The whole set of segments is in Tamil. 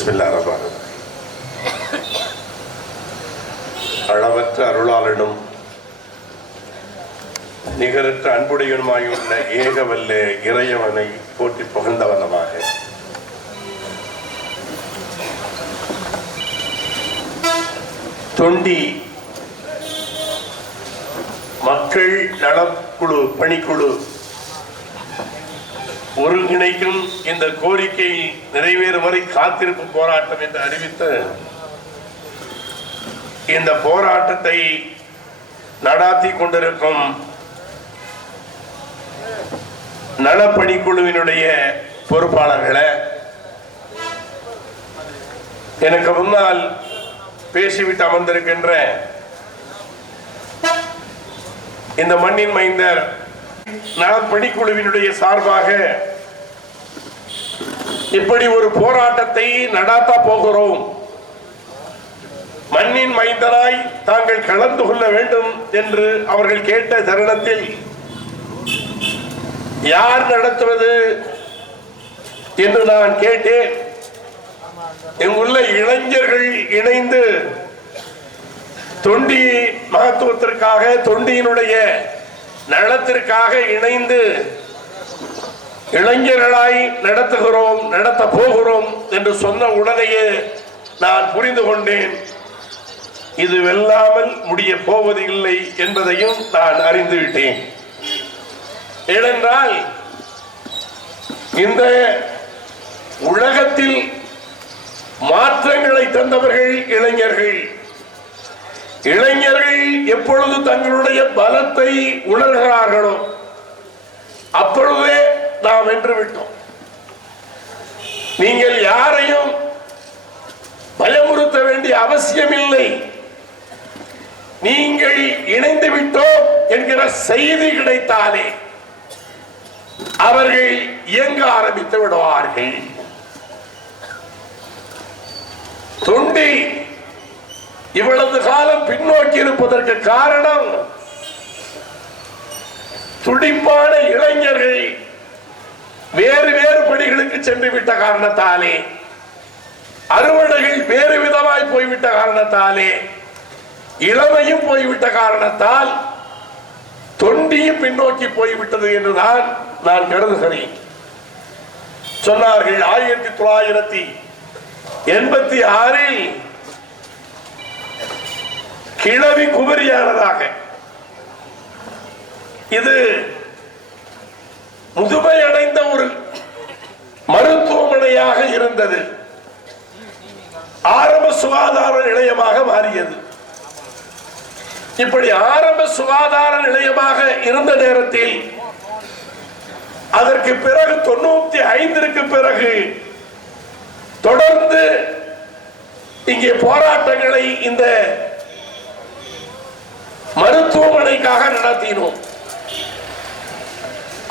பிஸ்மில்லா ரஹ்மான் அளவற்ற அருளாளனும் நிகரற்ற அன்புடையனுமாயுள்ள ஏகவல்ல இறையவனை போற்றி புகழ்ந்தவனமாக. தொண்டி மக்கள் நலக்குழு பணிக்குழு ஒருங்கிணைக்கும் இந்த கோரிக்கை நிறைவேறும் வரை காத்திருக்கும் போராட்டம் என்று அறிவித்து இந்த போராட்டத்தை நடாத்தி கொண்டிருக்கும் நலப்பணிக்குழுவினுடைய பொறுப்பாளர்களை எனக்கு முன்னால் பேசிவிட்டு அமர்ந்திருக்கின்ற இந்த மண்ணின் மைந்தர் நலப்பணிக்குழுவினுடைய சார்பாக இப்படி ஒரு போராட்டத்தை நடாத்த போகிறோம். மண்ணின் மைந்தராய் தாங்கள் கலந்து கொள்ள வேண்டும் என்று அவர்கள் கேட்ட தருணத்தில் யார் நடத்துவது என்று நான் கேட்டேன். இங்குள்ள இளைஞர்கள் இணைந்து தொண்டி மகத்துவத்திற்காக தொண்டியினுடைய நலத்திற்காக இணைந்து இளைஞர்களாய் நடத்துகிறோம் நடத்த போகிறோம் என்று சொன்ன உடனேயே நான் புரிந்து கொண்டேன். இது வெல்லாமல் முடிய போவது இல்லை என்பதையும் நான் அறிந்துவிட்டேன் ஏனென்றால் இந்த உலகத்தில் மாற்றங்களை தந்தவர்கள் இளைஞர்கள். இளைஞர்கள் எப்பொழுது தங்களுடைய பலத்தை உணர்கிறார்களோ அப்பொழுதே நாம் வென்று விட்டோம். நீங்கள் யாரையும் பயமுறுத்த வேண்டிய அவசியமில்லை. நீங்கள் இணைந்து விட்டோம் என்கிற செய்தி கிடைத்தாலே அவர்கள் இயங்க ஆரம்பித்து விடுவார்கள். தொண்டி இவ்வளவு காலம் பின்னோக்கி இருப்பதற்கு காரணம் துடிப்பான இளைஞர்கள் வேறு வேறு பணிகளுக்கு சென்று விட்ட காரணத்தாலே அறுவடைகள் வேறு விதமாய் போய்விட்ட காரணத்தாலே இளமையும் போய்விட்ட காரணத்தால் தொண்டியும் பின்னோக்கி போய்விட்டது என்றுதான் நான் கருதுகிறேன். சொன்னார்கள் ஆயிரத்தி தொள்ளாயிரத்தி எண்பத்தி ஆறில் கிழவி குமரியானதாக. இது முதுமை அடைந்த ஒரு மருத்துவமனையாக இருந்தது. ஆரம்ப சுகாதார நிலையமாக மாறியது. இப்படி ஆரம்ப சுகாதார நிலையமாக இருந்த நேரத்தில் அதற்கு பிறகு தொண்ணூத்தி ஐந்திற்கு பிறகு தொடர்ந்து இங்கே போராட்டங்களை இந்த மருத்துவமனைக்காக நடத்தினோம்.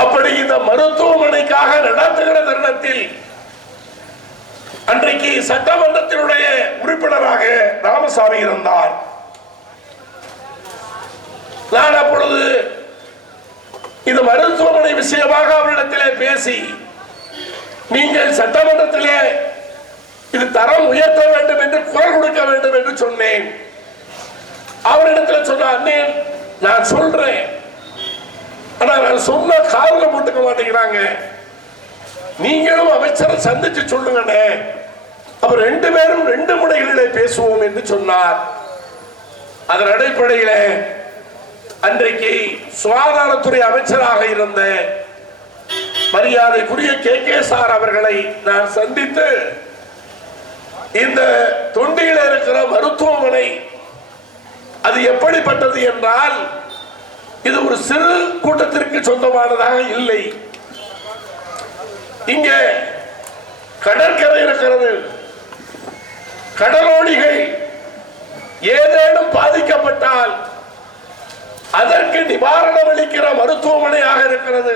அப்படி இந்த மருத்துவமனைக்காக நடத்துகிற தருணத்தில் அன்றைக்கு சட்டமன்றத்தினுடைய உறுப்பினராக ராமசாமி இருந்தார். நான் அப்பொழுது இந்த மருத்துவமனை விஷயமாக அவரிடத்திலே பேசி நீங்கள் சட்டமன்றத்திலே இது தரம் உயர்த்த வேண்டும் என்று குரல் கொடுக்க வேண்டும் என்று சொன்னேன். அவரிடத்துல சொன்ன அண்ணன் நான் சொல்றேன். ஆனா நான் சொன்ன காரணம் போட்டுக்க மாட்டேங்கிறாங்க. நீங்களும் அமைச்சரை சந்திச்சு சொல்லுங்கண்ணே. அப்ப ரெண்டு பேரும் ரெண்டு முறைகளிலே பேசுவோம் என்று சொன்னார். அதன் அடிப்படையில அன்றைக்கு சுகாதாரத்துறை அமைச்சராக இருந்த மரியாதைக்குரிய கே. கே. சார் அவர்களை நான் சந்தித்து இந்த தொண்டியில் இருக்கிற மருத்துவமனை அது எப்படிப்பட்டது என்றால் இது ஒரு சிறு கூட்டத்திற்கு சொந்தமானதாக இல்லை. இங்கே கடற்கரை இருக்கிறது. கடலோடிகள் ஏதேனும் பாதிக்கப்பட்டால் அதற்கு நிவாரணம் அளிக்கிற மருத்துவமனையாக இருக்கிறது.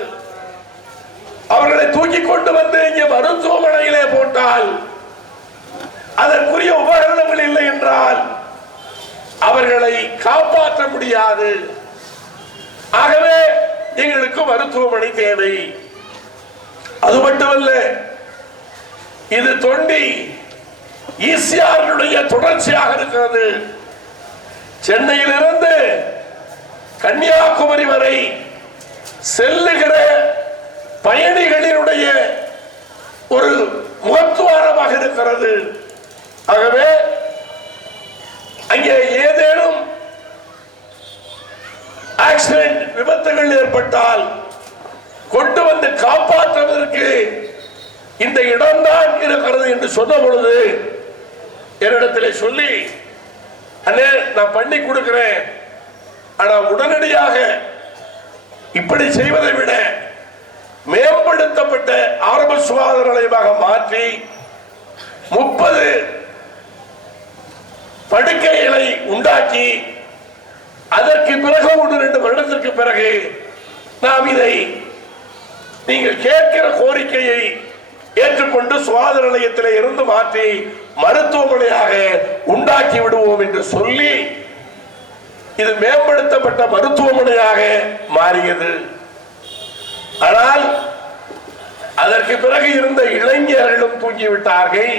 அவர்களை தூக்கி கொண்டு வந்து இங்கே மருத்துவமனையிலே போட்டால் அதற்குரிய உபகரணங்கள் இல்லை என்றால் அவர்களை காப்பாற்ற முடியாது. ஆகவே எங்களுக்கு மருத்துவமனை தேவை. அது மட்டுமல்ல இது தொண்டி ஈசியாருடைய தொடர்ச்சியாக இருக்கிறது. சென்னையிலிருந்து கன்னியாகுமரி வரை செல்லுகிற பயணிகளினுடைய ஒரு முகத்துவாரமாக இருக்கிறது. ஆகவே அங்கே ஏதேனும் ஆக்சிடென்ட் விபத்துகள் ஏற்பட்டால் கொண்டு வந்து காப்பாற்றுவதற்கு இந்த இடம்தான் இருக்கிறது என்று சொன்ன பொழுது என்னிடத்தில் சொல்லி அண்ணே நான் பண்ணி கொடுக்கிறேன். ஆனால் உடனடியாக இப்படி செய்வதை விட மேம்படுத்தப்பட்ட ஆரம்ப சுகாதார நிலையமாக மாற்றி முப்பது படுக்கைகளை உண்டாக்கி அதற்கு பிறகு ஒன்று ரெண்டு வருடத்திற்கு பிறகு நாம் இதை நீங்கள் கேட்கிற கோரிக்கையை ஏற்றுக்கொண்டு சுகாதார நிலையத்தில் இருந்து மாற்றி மருத்துவமனையாக உண்டாக்கி விடுவோம் என்று சொல்லி இது மேம்படுத்தப்பட்ட மருத்துவமனையாக மாறியது. ஆனால் அதற்கு பிறகு இருந்த இளைஞர்களும் தூங்கிவிட்டார்கள்.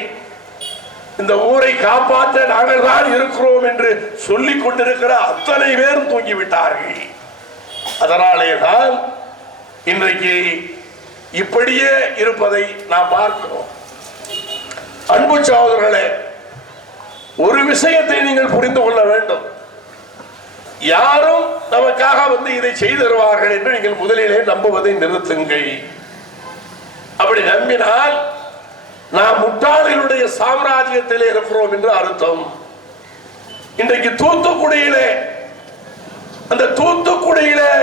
இந்த ஊரை காப்பாற்ற நாங்கள் தான் இருக்கிறோம் என்று சொல்லிக் கொண்டிருக்கிற அத்தனை பேரும் தூங்கிவிட்டார்கள். அதனாலே தான் இன்றைக்கு இப்படியே இருப்பதை நாம் பார்க்கிறோம். அன்பு சகோதரர்களே ஒரு விஷயத்தை நீங்கள் புரிந்து கொள்ள வேண்டும். யாரும் நமக்காக வந்து இதை செய்து தருவார்கள் என்று நீங்கள் முதலிலே நம்புவதை நிறுத்துங்கள். அப்படி நம்பினால் நாம் முட்டாளிகளுடைய சாம்ராஜ்யத்திலே இருக்கிறோம் என்று அர்த்தம். இன்றைக்கு தூத்துக்குடியிலே அந்த தூத்துக்குடியிலே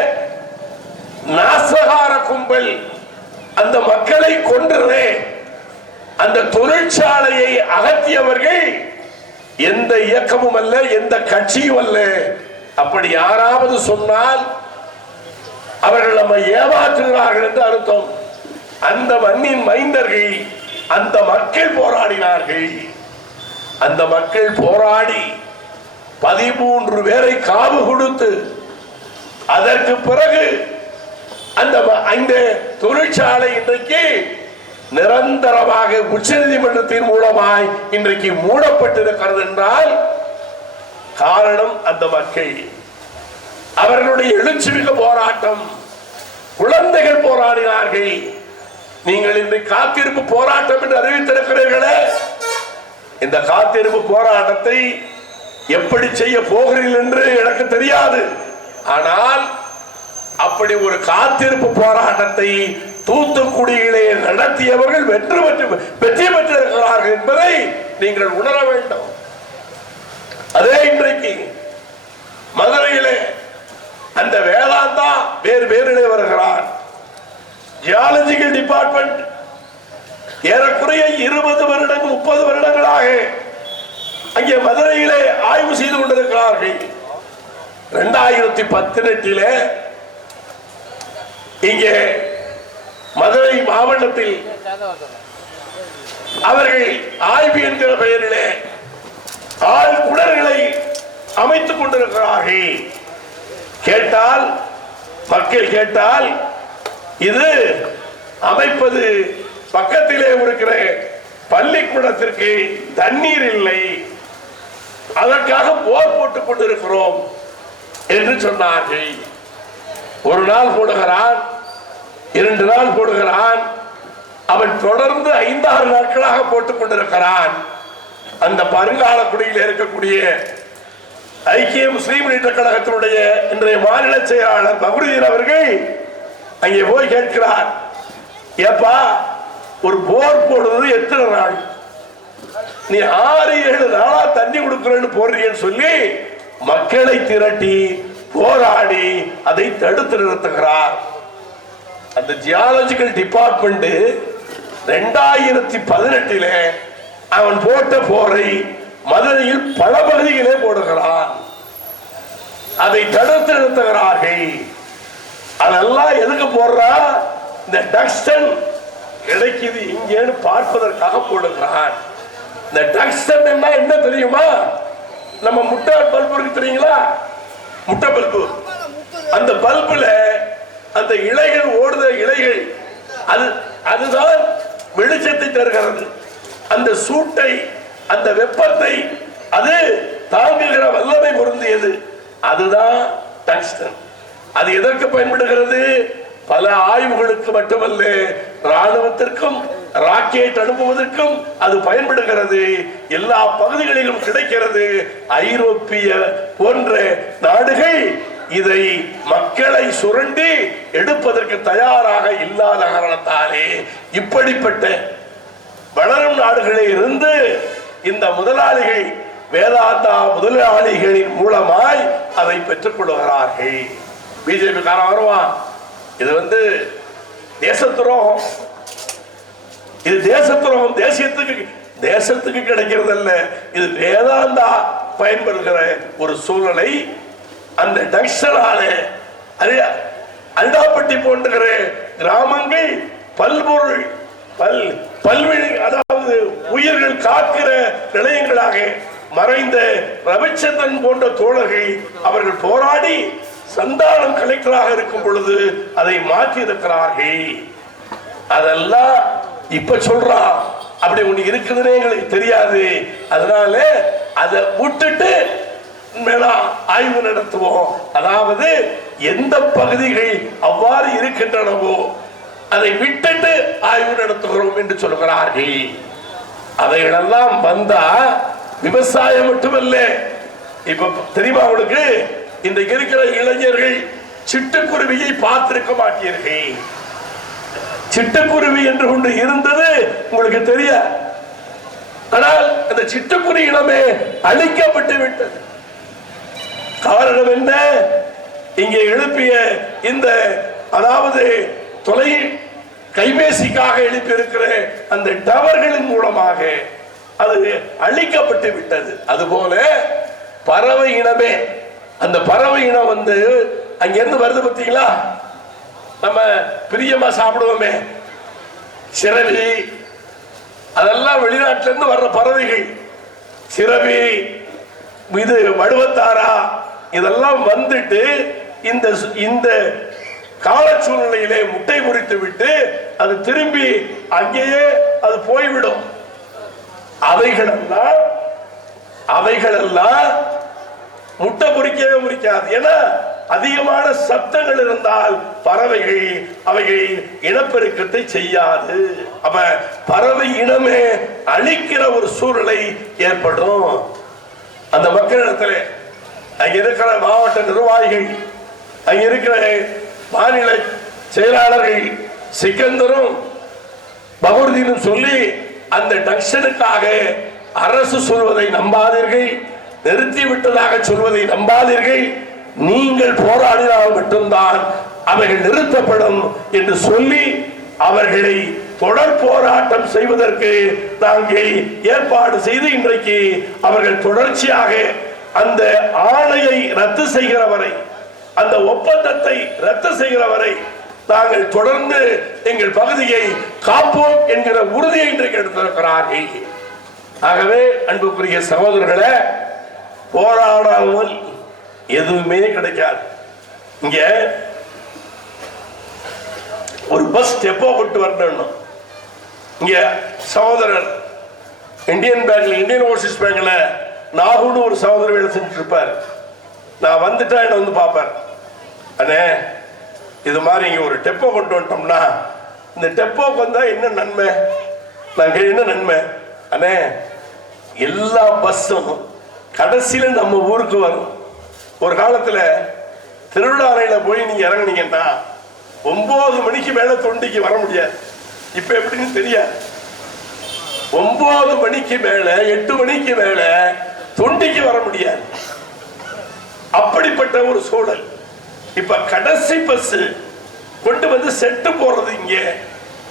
நாசகார கும்பல் அந்த மக்களை கொன்றதே அந்த தொழிற்சாலையை அகற்றியவர்கள் எந்த இயக்கமும் அல்ல எந்த கட்சியும் அல்ல. அப்படி யாராவது சொன்னால் அவர்கள் நம்ம ஏமாற்றுகிறார்கள் என்று அர்த்தம். அந்த மண்ணின் மைந்தர்கள் அந்த மக்கள் போராடினார்கள். அந்த மக்கள் போராடி பதிமூன்று பேரை காவு கொடுத்து அதற்கு பிறகு அந்த அந்த தொழிற்சாலை இன்றைக்கு நிரந்தரமாக உச்சநீதிமன்றத்தின் மூலமாய் இன்றைக்கு மூடப்பட்டிருக்கிறது என்றால் காரணம் அந்த மக்கள். அவர்களுடைய எழுச்சிமிகு போராட்டம் குழந்தைகள் போராடினார்கள். நீங்கள் இன்றைக்கு காத்திருப்பு போராட்டம் என்று அறிவித்திருக்கிறீர்களே. இந்த காத்திருப்பு போராட்டத்தை எப்படி செய்ய போகிறீர்கள் என்று எனக்கு தெரியாது. ஆனால் அப்படி ஒரு காத்திருப்பு போராட்டத்தை தூத்துக்குடியிலே நடத்தியவர்கள் வெற்றி பெற்று வெற்றி பெற்றிருக்கிறார்கள் என்பதை நீங்கள் உணர வேண்டும். அதே இன்றைக்கு மதுரையிலே அந்த வேதாந்தா வேறு வேறிலே வருகிறான். ஜியாலஜிக்கல் டிபார்ட்மெண்ட் ஏறக்குறைய இருபது வருடங்கள் முப்பது வருடங்களாக அங்கே மதுரையிலே ஆய்வு செய்து கொண்டிருக்கிறார்கள். இரண்டாயிரத்தி பதினெட்டிலே இங்கே மதுரை மாவட்டத்தில் அவர்கள் ஆய்வு என்கிற பெயரிலே ஆள் குடர்களை அமைத்துக் கொண்டிருக்கிறார்கள். கேட்டால் மக்கள் கேட்டால் இது அமைப்பது பக்கத்திலே இருக்கிற பள்ளிக்கூடத்திற்கு தண்ணீர் இல்லை. அதற்காக போர் போட்டுக் கொண்டிருக்கிறோம் என்று சொன்னார்கள். ஒரு நாள் போடுகிறான் இரண்டு நாள் போடுகிறான். அவன் தொடர்ந்து ஐந்தாறு நாட்களாக போட்டுக் கொண்டிருக்கிறான். அந்த பருங்கால குடியில் இருக்கக்கூடிய ஐக்கிய முஸ்லீம் முன்னேற்ற கழகத்தினுடைய இன்றைய மாநில செயலாளர் பகுதியில் அவர்கள் அங்கே போய் கேட்கிறார் ஏப்பா ஒரு போர் போடுறது எத்தனை நாள்? நீ ஆறு ஏழு நாளா தண்ணி கொடுக்கிறேன்னு போடுறீன்னு சொல்லி மக்களை திரட்டி போராடி அதை தடுத்து நிறுத்துகிறார். அந்த ஜியாலஜிக்கல் டிபார்ட்மெண்ட் ரெண்டாயிரத்தி பதினெட்டில அவன் போட்ட போரை மதுரையில் பல பகுதிகளே போடுகிறான். அதை தடுத்து நிறுத்துகிறார்கள். அதெல்லாம் எதுக்கு போடுறா? இந்த டக்ஸ்டன் கிடைக்குது இங்கேன்னு பார்ப்பதற்காக போடுகிறான். இந்த டக்ஸ்டன் என்ன தெரியுமா? நம்ம முட்டை பல்பு இருக்கு தெரியுங்களா? முட்டை பல்பு. அந்த பல்புல அந்த இலைகள் ஓடுத இலைகள் அது அதுதான் வெளிச்சத்தை தருகிறது. அந்த சூட்டை அந்த வெப்பத்தை அது தாங்குகிற வல்லமை பொருந்தியது. அதுதான் டங்ஸ்டன் அது எதற்கு பயன்படுகிறது? பல ஆய்வுகளுக்கு மட்டுமல்ல ராணுவத்திற்கும் ராக்கெட் அனுப்புவதற்கும் அது பயன்படுகிறது. எல்லா பகுதிகளிலும் கிடைக்கிறது. ஐரோப்பிய போன்ற நாடுகள் இதை மக்களை சுரண்டி எடுப்பதற்கு தயாராக இல்லாத காரணத்தாலே இப்படிப்பட்ட வளரும் நாடுகளில் இருந்து இந்த முதலாளிகள் வேதாந்தா முதலாளிகளின் மூலமாய் அதை பெற்றுக் கொள்கிறார்கள். பிஜேபி காரன் வருவான். இது வந்து தேச துரோகம். இது தேச துரோகம். தேசியத்துக்கு தேசத்துக்கு கிடைக்கிறது அல்ல இது வேதாந்தா பயன்படுகிற ஒரு சூழ்நிலை அந்த டங்ஷனால அண்டாப்பட்டி போன்ற கிராமங்கள் பல்பொருள் பல் பல்வெளி அதாவது உயிர்கள் காக்கிற நிலையங்களாக மறைந்த ரவிச்சந்திரன் போன்ற தோழர்கள் அவர்கள் போராடி சந்தானம் கலெக்டராக இருக்கும் பொழுது அதை மாற்றி இருக்கிறார்கள் அதெல்லாம் இப்ப சொல்றான் அப்படி ஒண்ணு இருக்குதுன்னே எங்களுக்கு தெரியாது. அதனால அதை விட்டுட்டு மேலா ஆய்வு நடத்துவோம். அதாவது எந்த பகுதிகள் அவ்வாறு இருக்கின்றனவோ அதை விட்டுட்டு ஆய்வு நடத்துகிறோம் என்று சொல்கிறார்கள். அவைகளெல்லாம் வந்தா விவசாயம் மட்டுமல்ல. இப்ப தெரியுமா அவளுக்கு இன்றைக்கு இருக்கிற இளைஞர்கள் சிட்டுக்குருவியை பார்த்திருக்க மாட்டீர்கள். சிட்டுக்குருவி என்று ஒன்று இருந்தது உங்களுக்கு தெரிய? ஆனால் அந்த சிட்டுக்குருவி இனமே அழிக்கப்பட்டு விட்டது. காரணம் என்ன? இங்கே எழுப்பிய இந்த அதாவது தொலை கைபேசிக்காக எழுப்பியிருக்கிற அந்த டவர்களின் மூலமாக அது அழிக்கப்பட்டு விட்டது. அதுபோல பறவை இனமே அந்த பறவை இனம் வந்து அங்கிருந்து வருது பார்த்தீங்களா நம்ம பிரியமா சாப்பிடுவோமே. சிறவி அதெல்லாம் வெளிநாட்டிலேருந்து வர்ற பறவைகள். சிறவி இது வடுவத்தாரா? இதெல்லாம் வந்துட்டு இந்த சு- இந்த கால சூழ்நிலையிலே முட்டை முறித்து விட்டு அது திரும்பி அங்கேயே அது போய்விடும். அவைகளெல்லாம் அவைகளெல்லாம் முட்டை பொறிக்கவே முறிக்காது. ஏன்னா அதிகமான சத்தங்கள் இருந்தால் பறவைகள் அவைகள் இனப்பெருக்கத்தை செய்யாது. அப்ப பறவை இனமே அழிக்கிற ஒரு சூழ்நிலை ஏற்படும். அந்த மக்களிடத்துல அங்க இருக்கிற மாவட்ட நிர்வாகிகள் அங்க இருக்கிற மாநில செயலாளர்கள் சிக்கந்தரும் பகவர்தீனும் சொல்லி அந்த டக்ஷனுக்காக அரசு சொல்வதை நம்பாதீர்கள். நிறுத்தி விட்டதாக சொல்வதை நம்பாதீர்கள். நீங்கள் போராடினால் மட்டும்தான் அவைகள் நிறுத்தப்படும் என்று சொல்லி அவர்களை தொடர் போராட்டம் செய்வதற்கு நாங்கள் ஏற்பாடு செய்து இன்றைக்கு அவர்கள் தொடர்ச்சியாக அந்த ஆணையை ரத்து செய்கிற வரை அந்த ஒப்பந்தத்தை ரத்து செய்கிற வரை நாங்கள் தொடர்ந்து எங்கள் பகுதியை காப்போம் என்கிற உறுதியை இன்றைக்கு எடுத்திருக்கிறார்கள். ஆகவே அன்புக்குரிய சகோதரர்களை போராடாமல் எதுவுமே கிடைக்காது. இங்க ஒரு பஸ் டெப்போ கொண்டு வரணும் இங்க சகோதரர் இந்தியன் பேங்க்ல இந்தியன் ஓவர்சீஸ் பேங்க்ல நாகூர்னு ஒரு சகோதரர் வேலை செஞ்சுட்டு இருப்பார் நான் வந்துட்டா என்ன வந்து பார்ப்பேன் அண்ணே இது மாதிரி இங்க ஒரு டெப்போ கொண்டு வந்துட்டோம்னா இந்த டெப்போக்கு வந்தா என்ன நன்மை? நாங்க என்ன நன்மை? அண்ணே எல்லா பஸ்ஸும் கடைசியில நம்ம ஊருக்கு வரும் ஒரு காலத்துல திருவிழாலையில் போய் நீங்க இறங்குனீங்கன்னா ஒன்பது மணிக்கு மேல தொண்டிக்கு வர முடியாது. இப்ப எப்படின்னு தெரியாது. ஒன்பது மணிக்கு மேல எட்டு மணிக்கு மேல தொண்டிக்கு வர முடியாது. அப்படிப்பட்ட ஒரு சூழல். இப்ப கடைசி பஸ் கொண்டு வந்து செட்டு போறது இங்க.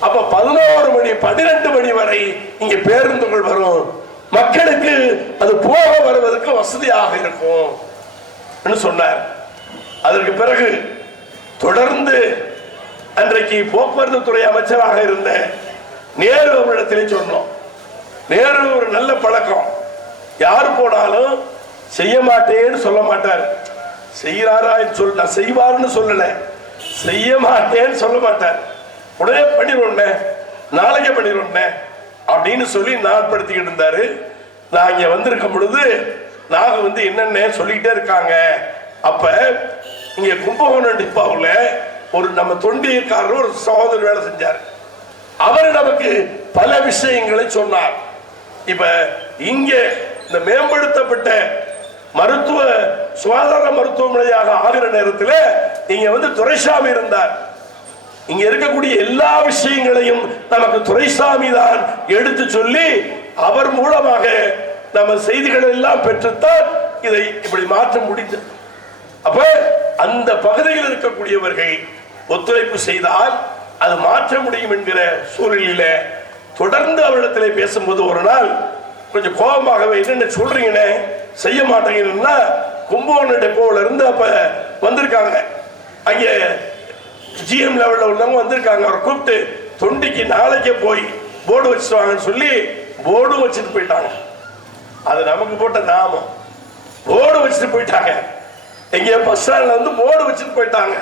அப்ப பதினோரு மணி பன்னிரெண்டு மணி வரை இங்க பேருந்துகள் வரும். மக்களுக்கு அது போக வருவதற்கு வசதியாக இருக்கும் சொன்னார். அதற்கு பிறகு தொடர்ந்து அன்றைக்கு போக்குவரத்து துறை அமைச்சராக இருந்த நேரு அவரிடத்திலே சொன்னோம். நேரு ஒரு நல்ல பழக்கம். யார் போனாலும் செய்ய மாட்டேன்னு சொல்ல மாட்டார். செய்யறாரா சொல் நான் செய்வார்னு சொல்லல. செய்ய மாட்டேன்னு சொல்ல மாட்டார். உடனே பண்ணிடுவோண்ணே நாளைக்கே பண்ணிடுவோண்ணே அப்படின்னு சொல்லி நாட்படுத்திக்கிட்டு இருந்தாரு. நான் இங்க வந்திருக்கும் பொழுது நாங்க வந்து என்னென்ன சொல்லிக்கிட்டே இருக்காங்க. அப்ப இங்க கும்பகோணம் டிப்பாவில் ஒரு நம்ம தொண்டியக்காரர் ஒரு சகோதரர் வேலை செஞ்சார். அவர் நமக்கு பல விஷயங்களை சொன்னார். இப்ப இங்க இந்த மேம்படுத்தப்பட்ட மருத்துவ சுகாதார மருத்துவமனையாக ஆகிற நேரத்தில் இங்க வந்து துரைசாமி இருந்தார். இங்க இருக்கக்கூடிய எல்லா விஷயங்களையும் நமக்கு துரைசாமி தான் எடுத்து சொல்லி அவர் மூலமாக நம்ம செய்திகள் எல்லாம் பெற்றுத்தான் இதை இப்படி மாற்ற முடிந்தது. அப்ப அந்த பகுதியில் இருக்கக்கூடியவர்கள் ஒத்துழைப்பு செய்தால் அது மாற்ற முடியும் என்கிற சூழ்நிலையில தொடர்ந்து அவரிடத்தில் பேசும்போது ஒரு நாள் கொஞ்சம் கோபமாகவே என்னென்ன சொல்றீங்கன்னு செய்ய மாட்டேங்கன்னா கும்பகோணம் டெப்போல இருந்து அப்ப வந்திருக்காங்க. அங்கே ஜிஎம் லெவலில் உள்ளவங்க வந்திருக்காங்க. அவரை கூப்பிட்டு தொண்டிக்கு நாளைக்கே போய் போர்டு வச்சுருவாங்கன்னு சொல்லி போர்டு வச்சுட்டு போயிட்டாங்க. அது நமக்கு போட்ட நாமம். போர்டு வச்சுட்டு போயிட்டாங்க. எங்கேயோ பஸ் ஸ்டாண்ட்ல வந்து போர்டு வச்சுட்டு போயிட்டாங்க.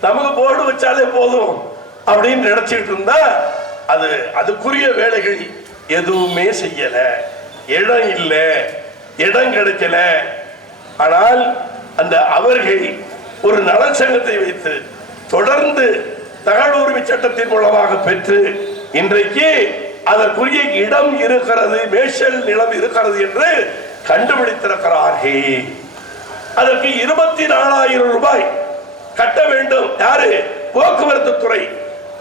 நமக்கு போர்டு வச்சாலே போதும் அப்படின்னு நினைச்சிட்டு இருந்தா அது அதுக்குரிய வேலைகள் எதுவுமே செய்யல. இடம் இல்லை. இடம் கிடைக்கல. ஆனால் அந்த அவர்கள் ஒரு நலச்சங்கத்தை வைத்து தொடர்ந்து தகவல் உரிமை சட்டத்தின் மூலமாக பெற்று இன்றைக்கு அதற்குரிய இடம் இருக்கிறது மேஷல் நிலம் இருக்கிறது என்று கண்டுபிடித்திருக்கிறார்கள். அதற்கு இருபத்தி நாலாயிரம் ரூபாய் கட்ட வேண்டும். யாரு? போக்குவரத்து துறை.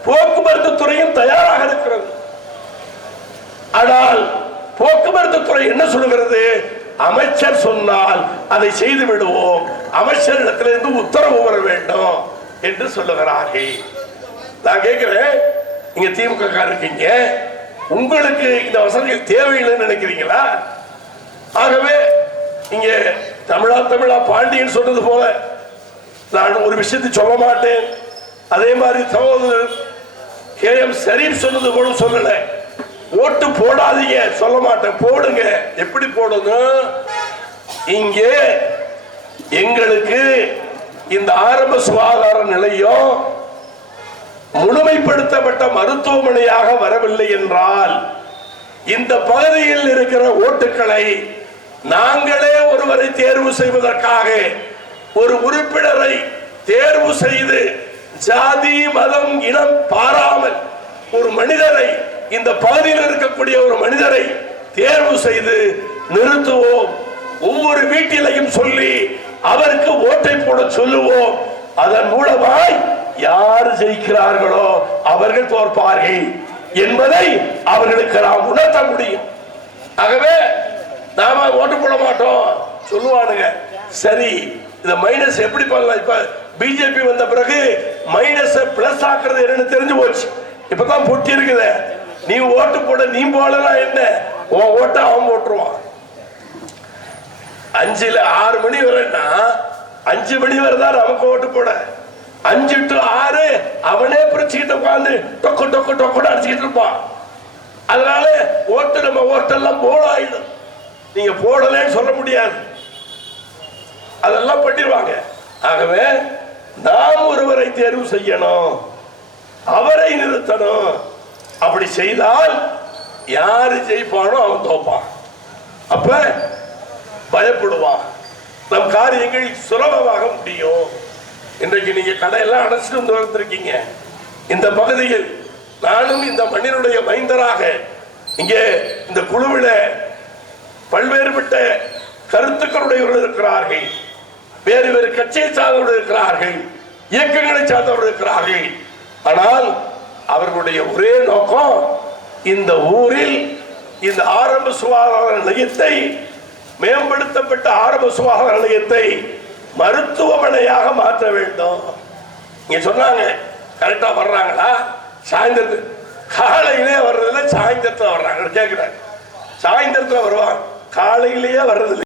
போக்குவரத்து துறையும் தயாராக இருக்கிறது. ஆனால் போக்குவரத்து துறை என்ன சொல்லுகிறது? அமைச்சர் சொன்னால் அதை செய்து விடுவோம். அமைச்சரிடத்திலிருந்து உத்தரவு வர வேண்டும். என்று சொல்லுகிறார்கள். நான் கேட்கிறேன் நீங்க திமுக இருக்கீங்க உங்களுக்கு இந்த வசதிகள் தேவையில்லைன்னு நினைக்கிறீங்களா? ஆகவே இங்க தமிழா தமிழா பாண்டியன் சொன்னது போல நான் ஒரு விஷயத்தை சொல்ல மாட்டேன். அதே மாதிரி சகோதரர் கே எம் சரீப் சொன்னது போல சொல்லல. ஓட்டு போடாதீங்க சொல்ல மாட்டேன் போடுங்க. எப்படி போடணும்? இங்கே எங்களுக்கு இந்த ஆரம்ப சுகாதார நிலையம் முழுமைப்படுத்தப்பட்ட மருத்துவமனையாக வரவில்லை என்றால் இந்த பகுதியில் இருக்கிற ஓட்டுக்களை நாங்களே ஒருவரை தேர்வு செய்வதற்காக ஒரு உறுப்பினரை தேர்வு செய்து ஜாதி மதம் இனம் பாராமல் ஒரு மனிதரை இந்த பகுதியில் இருக்கக்கூடிய ஒரு மனிதரை தேர்வு செய்து நிறுத்துவோம். ஒவ்வொரு வீட்டிலையும் சொல்லி அவருக்கு ஓட்டை போட சொல்லுவோம். அதன் மூலமாய் யார் ஜெயிக்கிறார்களோ அவர்கள் தோற்பார்கள் என்பதை அவர்களுக்கு நாம் உணர்த்த முடியும். ஆகவே நாம ஓட்டு போட மாட்டோம். சொல்லுவானுங்க சரி இந்த மைனஸ் எப்படி பண்ணலாம்? இப்ப பிஜேபி வந்த பிறகு மைனஸ் பிளஸ் ஆக்குறது என்னன்னு தெரிஞ்சு போச்சு. இப்பதான் புட்டி இருக்குது நீ ஓட்டு போட நீ போடலாம் என்ன? உன் ஓட்ட அவன் போட்டுருவான். அஞ்சுல ஆறு மணி வரேன்னா அஞ்சு மணி வரை தான் நமக்கு ஓட்டு போட அஞ்சு டு ஆறு அவனே பிரிச்சுக்கிட்டு உட்காந்து டொக்கு டொக்கு டொக்குன்னு அடிச்சுக்கிட்டு இருப்பான். அதனால ஓட்டு நம்ம ஓட்டெல்லாம் போல ஆயிடும் நீங்க போடலன்னு சொல்ல முடியாது. அதெல்லாம் பண்ணிடுவாங்க. ஆகவே நாம் ஒருவரை தேர்வு செய்யணும். அவரை நிறுத்தணும். அப்படி செய்தால் யாரு ஜெயிப்பானோ அவன் தோப்பான். அப்ப பயப்படுவான். நம் காரியங்கள் சுலபமாக முடியும். இன்றைக்கு நீங்க கடையெல்லாம் அடைச்சிட்டு வந்து வந்திருக்கீங்க இந்த பகுதியில் நானும் இந்த மண்ணினுடைய மைந்தராக இங்கே இந்த குழுவில் பல்வேறுபட்ட கருத்துக்களுடையவர்கள் இருக்கிறார்கள். வேறு வேறு கட்சியை சார்ந்தவர்கள் இருக்கிறார்கள். இயக்கங்களை சார்ந்தவர்கள் இருக்கிறார்கள். ஆனால் அவர்களுடைய ஒரே நோக்கம் இந்த ஊரில் இந்த ஆரம்ப சுகாதார நிலையத்தை மேம்படுத்தப்பட்ட ஆரம்ப சுகாதார நிலையத்தை மருத்துவமனையாக மாற்ற வேண்டும். இங்க சொன்னாங்க. கரெக்டா வர்றாங்களா? சாயந்தரத்து காலையிலே வர்றதில்ல சாயந்தரத்தில் வர்றாங்க. கேட்குறாங்க சாயந்தரத்தில் வருவாங்க. காலையிலேயே வர்றதில்லை.